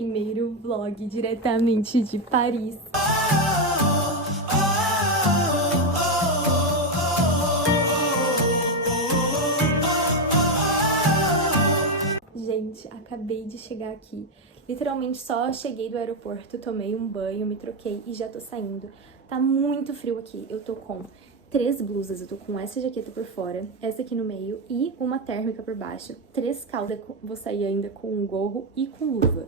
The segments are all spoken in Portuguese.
primeiro vlog diretamente de Paris. Gente, acabei de chegar aqui. Literalmente só cheguei do aeroporto, tomei um banho, me troquei e já tô saindo. Tá muito frio aqui. Eu tô com 3 blusas. Eu tô com essa jaqueta por fora, essa aqui no meio e uma térmica por baixo. 3 calças. Vou sair ainda com um gorro e com luva.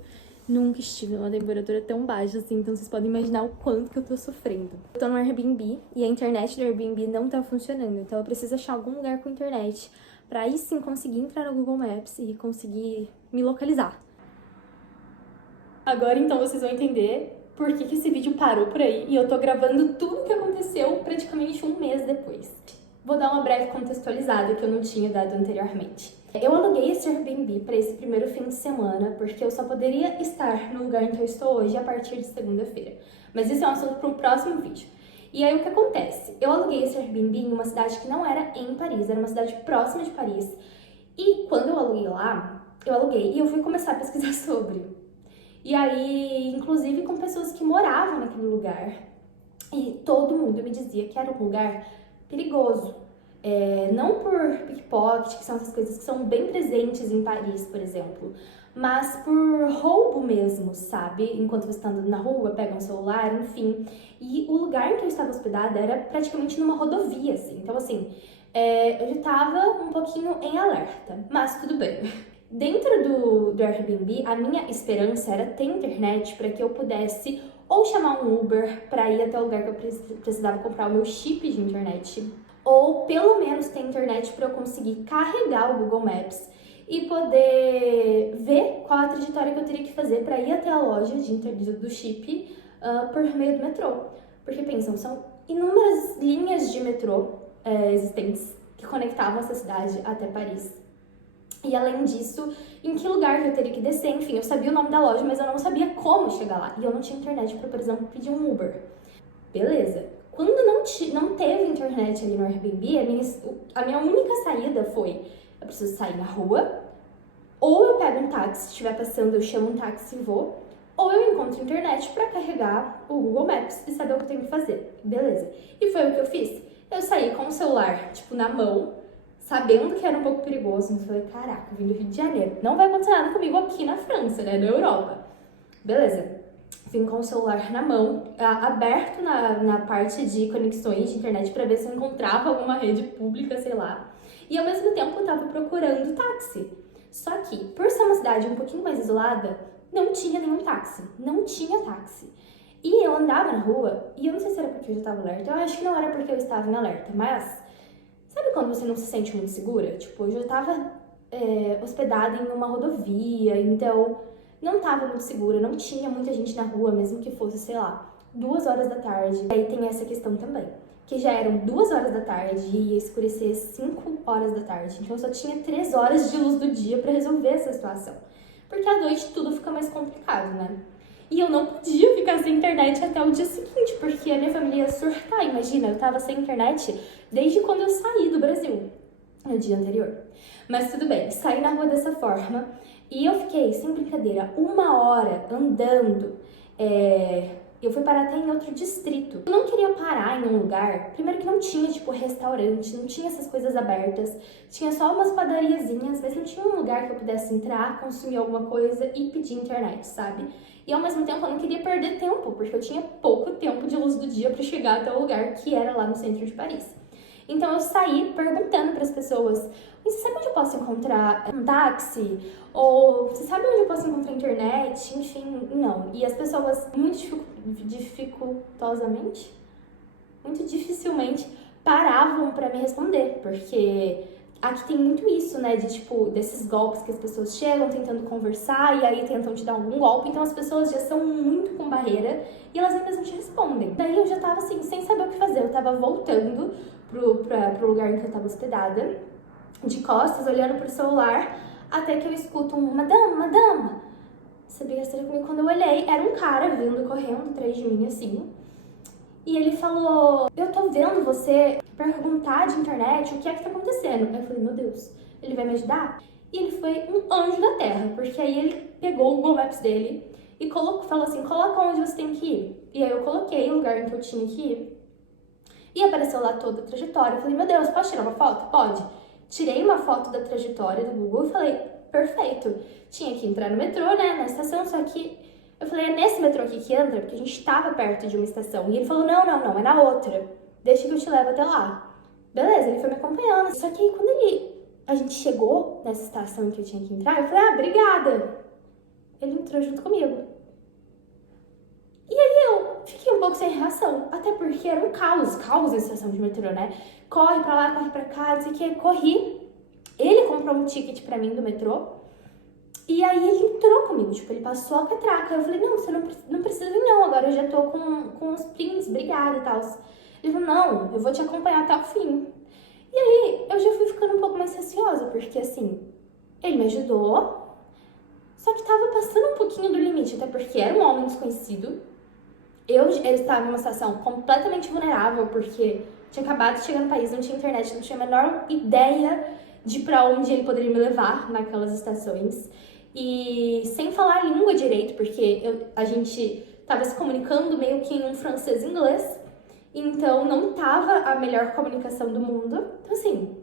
Nunca estive numa temperatura tão baixa assim, então vocês podem imaginar o quanto que eu tô sofrendo. Eu tô no Airbnb e a internet do Airbnb não tá funcionando, então eu preciso achar algum lugar com internet pra aí sim conseguir entrar no Google Maps e conseguir me localizar. Agora então vocês vão entender por que esse vídeo parou por aí e eu tô gravando tudo o que aconteceu praticamente um mês depois. Vou dar uma breve contextualizada que eu não tinha dado anteriormente. Eu aluguei esse Airbnb para esse primeiro fim de semana porque eu só poderia estar no lugar em que eu estou hoje a partir de segunda-feira. Mas isso é um assunto para um próximo vídeo. E aí o que acontece? Eu aluguei esse Airbnb em uma cidade que não era em Paris, era uma cidade próxima de Paris. E quando eu aluguei lá, eu aluguei e eu fui começar a pesquisar sobre. E aí, inclusive com pessoas que moravam naquele lugar. E todo mundo me dizia que era um lugar perigoso. Não por pickpocket, que são essas coisas que são bem presentes em Paris, por exemplo, mas por roubo mesmo, sabe? Enquanto você está andando na rua, pega um celular, enfim. E o lugar em que eu estava hospedada era praticamente numa rodovia, assim. Então, assim, eu já estava um pouquinho em alerta, mas tudo bem. Dentro do Airbnb, a minha esperança era ter internet para que eu pudesse ou chamar um Uber para ir até o lugar que eu precisava comprar o meu chip de internet, ou pelo menos ter internet para eu conseguir carregar o Google Maps e poder ver qual a trajetória que eu teria que fazer para ir até a loja do chip por meio do metrô. Porque pensam, são inúmeras linhas de metrô existentes que conectavam essa cidade até Paris. E além disso, em que lugar que eu teria que descer, enfim, eu sabia o nome da loja, mas eu não sabia como chegar lá. E eu não tinha internet para, por exemplo, pedir um Uber. Beleza. Quando não teve internet ali no Airbnb, a minha única saída foi: eu preciso sair na rua, ou eu pego um táxi, se estiver passando eu chamo um táxi e vou, ou eu encontro internet para carregar o Google Maps e saber o que eu tenho que fazer. Beleza. E foi o que eu fiz. Eu saí com o celular, tipo, na mão, sabendo que era um pouco perigoso, mas falei, caraca, eu vim do Rio de Janeiro, não vai acontecer nada comigo aqui na França, né, na Europa. Beleza. Vim com o celular na mão, aberto na parte de conexões de internet para ver se eu encontrava alguma rede pública, sei lá. E ao mesmo tempo eu tava procurando táxi. Só que, por ser uma cidade um pouquinho mais isolada, não tinha nenhum táxi. Não tinha táxi. E eu andava na rua, e eu não sei se era porque eu já tava alerta, eu acho que não era porque eu estava em alerta, mas sabe quando você não se sente muito segura? Tipo, eu já tava hospedada em uma rodovia, então não tava muito segura, não tinha muita gente na rua, mesmo que fosse, sei lá, 2 horas da tarde. E aí tem essa questão também, que já eram 2 horas da tarde e ia escurecer 5 horas da tarde. Então eu só tinha 3 horas de luz do dia pra resolver essa situação. Porque à noite tudo fica mais complicado, né? E eu não podia ficar sem internet até o dia seguinte, porque a minha família ia surtar. Imagina, eu tava sem internet desde quando eu saí do Brasil, no dia anterior. Mas tudo bem, saí na rua dessa forma e eu fiquei, sem brincadeira, 1 hora andando. Eu fui parar até em outro distrito. Eu não queria parar em um lugar, primeiro que não tinha, tipo, restaurante, não tinha essas coisas abertas. Tinha só umas padariazinhas, mas não tinha um lugar que eu pudesse entrar, consumir alguma coisa e pedir internet, sabe? E ao mesmo tempo eu não queria perder tempo, porque eu tinha pouco tempo de luz do dia para chegar até o lugar que era lá no centro de Paris. Então eu saí perguntando para as pessoas: você sabe onde eu posso encontrar um táxi? Ou você sabe onde eu posso encontrar internet? Enfim, não. E as pessoas muito dificilmente paravam para me responder, porque aqui tem muito isso, né, de tipo, desses golpes que as pessoas chegam tentando conversar e aí tentam te dar algum golpe, então as pessoas já são muito com barreira e elas nem mesmo te respondem. Daí eu já tava assim, sem saber o que fazer, eu tava voltando pro lugar em que eu tava hospedada, de costas, olhando pro celular, até que eu escuto um madame. Sabia que seria comigo quando eu olhei, era um cara vindo correndo atrás de mim, assim. E ele falou: eu tô vendo você perguntar de internet o que é que tá acontecendo. Eu falei: meu Deus, ele vai me ajudar? E ele foi um anjo da terra, porque aí ele pegou o Google Maps dele e falou assim, coloca onde você tem que ir. E aí eu coloquei o lugar em que eu tinha que ir. E apareceu lá toda a trajetória. Eu falei, meu Deus, posso tirar uma foto? Pode. Tirei uma foto da trajetória do Google e falei, perfeito. Tinha que entrar no metrô, né, na estação, só que eu falei, é nesse metrô aqui que entra? Porque a gente tava perto de uma estação. E ele falou, não, é na outra. Deixa que eu te levo até lá. Beleza, ele foi me acompanhando. Só que aí quando a gente chegou nessa estação que eu tinha que entrar, eu falei, ah, obrigada. Ele entrou junto comigo. E aí eu fiquei um pouco sem reação, até porque era um caos na estação de metrô, né? Corre pra lá, corre pra cá, não sei o que, corri. Ele comprou um ticket pra mim do metrô, e aí ele entrou comigo, tipo, ele passou a catraca. Eu falei, não, você não precisa vir não, agora eu já tô com os prints, obrigada e tal. Ele falou, não, eu vou te acompanhar até o fim. E aí eu já fui ficando um pouco mais receosa, porque assim, ele me ajudou, só que tava passando um pouquinho do limite, até porque era um homem desconhecido. Ele estava em uma situação completamente vulnerável, porque tinha acabado de chegar no país, não tinha internet, não tinha a menor ideia de pra onde ele poderia me levar naquelas estações. E sem falar a língua direito, porque a gente tava se comunicando meio que em um francês e inglês, então não tava a melhor comunicação do mundo. Então assim,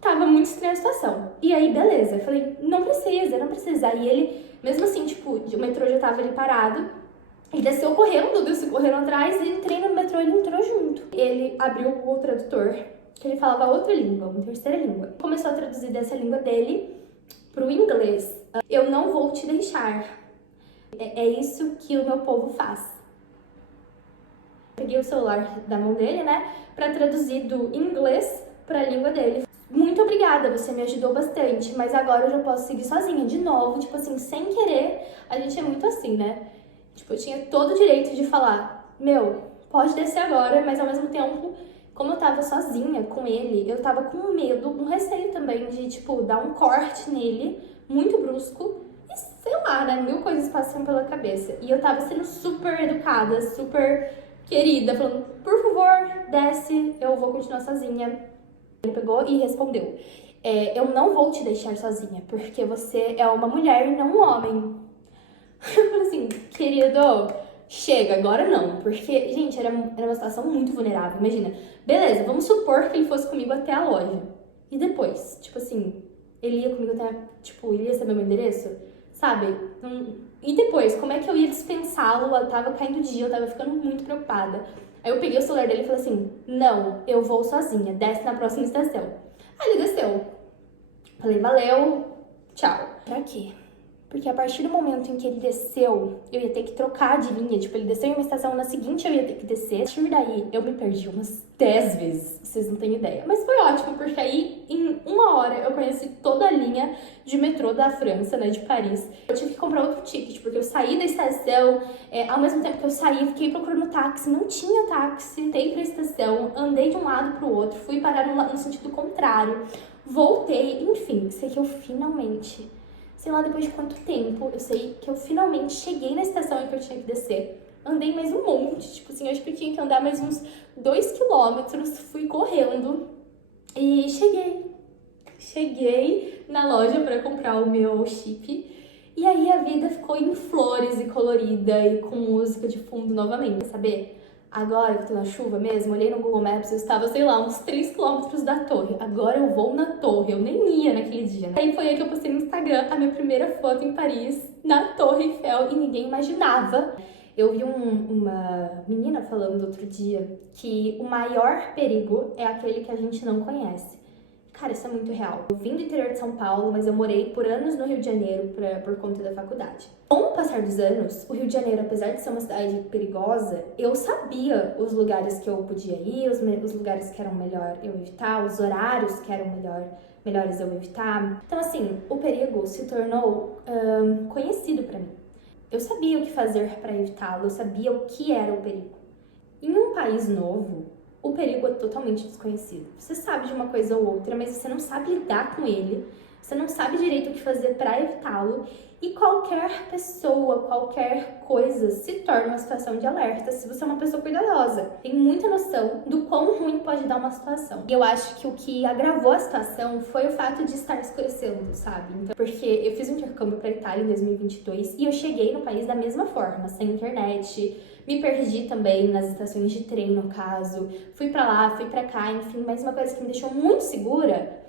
tava muito estranha a situação. E aí, beleza, eu falei, não precisa. E ele, mesmo assim, tipo, o metrô já tava ali parado, ele desceu correndo atrás, e entrei no metrô, ele entrou junto. Ele abriu o tradutor, que ele falava outra língua, uma terceira língua. Começou a traduzir dessa língua dele pro inglês. Eu não vou te deixar. É isso que o meu povo faz. Peguei o celular da mão dele, né, pra traduzir do inglês pra língua dele. Muito obrigada, você me ajudou bastante, mas agora eu já posso seguir sozinha. De novo, tipo assim, sem querer, a gente é muito assim, né? Tipo, eu tinha todo o direito de falar, meu, pode descer agora, mas ao mesmo tempo, como eu tava sozinha com ele, eu tava com medo, um receio também de, tipo, dar um corte nele, muito brusco, e sei lá, né, mil coisas passam pela cabeça. E eu tava sendo super educada, super querida, falando, por favor, desce, eu vou continuar sozinha. Ele pegou e respondeu, eu não vou te deixar sozinha, porque você é uma mulher e não um homem. Eu falei assim, querido, chega, agora não. Porque, gente, era uma situação muito vulnerável. Imagina, beleza, vamos supor que ele fosse comigo até a loja. E depois? Tipo assim, ele ia comigo até, tipo, ele ia saber meu endereço? Sabe? E depois, como é que eu ia dispensá-lo? Eu tava caindo o dia, eu tava ficando muito preocupada. Aí eu peguei o celular dele e falei assim, não, eu vou sozinha, desce na próxima estação. Aí ele desceu. Falei, valeu, tchau. Pra quê? Porque a partir do momento em que ele desceu, eu ia ter que trocar de linha. Tipo, ele desceu em uma estação, na seguinte eu ia ter que descer. A partir daí, eu me perdi umas 10 vezes, vocês não têm ideia. Mas foi ótimo, porque aí, em uma hora, eu conheci toda a linha de metrô da França, né, de Paris. Eu tive que comprar outro ticket, porque eu saí da estação, ao mesmo tempo que eu saí, eu fiquei procurando táxi, não tinha táxi. Voltei pra estação, andei de um lado pro outro, fui parar no sentido contrário, voltei, enfim, sei que eu finalmente... Sei lá depois de quanto tempo, eu sei que eu finalmente cheguei na estação em que eu tinha que descer. Andei mais um monte, tipo assim, eu acho que eu tinha que andar mais uns 2 quilômetros, fui correndo e cheguei. Cheguei na loja pra comprar o meu chip. E aí a vida ficou em flores e colorida e com música de fundo novamente, sabe? Agora que tô na chuva mesmo, olhei no Google Maps, eu estava, sei lá, uns 3 quilômetros da torre. Agora eu vou na torre, eu nem ia naquele dia, né? Aí foi aí que eu postei no Instagram a minha primeira foto em Paris, na Torre Eiffel, e ninguém imaginava. Eu vi uma menina falando outro dia que o maior perigo é aquele que a gente não conhece. Cara, isso é muito real. Eu vim do interior de São Paulo, mas eu morei por anos no Rio de Janeiro por conta da faculdade. Com o passar dos anos, o Rio de Janeiro, apesar de ser uma cidade perigosa, eu sabia os lugares que eu podia ir, os lugares que eram melhor eu evitar, os horários que eram melhores eu evitar. Então, assim, o perigo se tornou conhecido pra mim. Eu sabia o que fazer para evitá-lo, eu sabia o que era o perigo. Em um país novo, o perigo é totalmente desconhecido. Você sabe de uma coisa ou outra, mas você não sabe lidar com ele. você não sabe direito o que fazer para evitá-lo, e qualquer pessoa, qualquer coisa se torna uma situação de alerta se você é uma pessoa cuidadosa. Tem muita noção do quão ruim pode dar uma situação. E eu acho que o que agravou a situação foi o fato de estar escurecendo, sabe? Então, porque eu fiz um intercâmbio para Itália em 2022 e eu cheguei no país da mesma forma, sem internet, me perdi também nas estações de trem, no caso, fui pra lá, fui pra cá, enfim, mas uma coisa que me deixou muito segura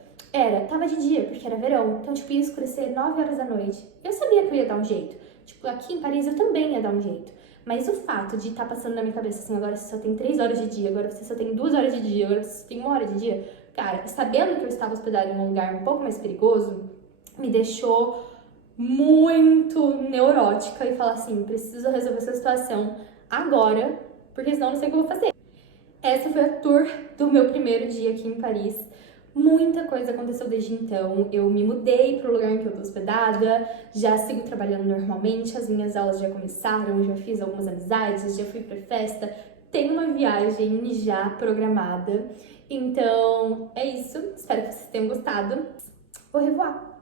tava de dia, porque era verão, então, tipo, ia escurecer 9 horas da noite. Eu sabia que eu ia dar um jeito. Tipo, aqui em Paris eu também ia dar um jeito. Mas o fato de estar passando na minha cabeça assim, agora você só tem 3 horas de dia, agora você só tem 2 horas de dia, agora você só tem 1 hora de dia, cara, sabendo que eu estava hospedada em um lugar um pouco mais perigoso, me deixou muito neurótica e falar assim, preciso resolver essa situação agora, porque senão eu não sei o que eu vou fazer. Essa foi a tour do meu primeiro dia aqui em Paris. Muita coisa aconteceu desde então. Eu me mudei para o lugar em que eu tô hospedada, já sigo trabalhando normalmente, as minhas aulas já começaram, já fiz algumas amizades, já fui pra festa, tenho uma viagem já programada. Então, é isso. Espero que vocês tenham gostado. Au revoir!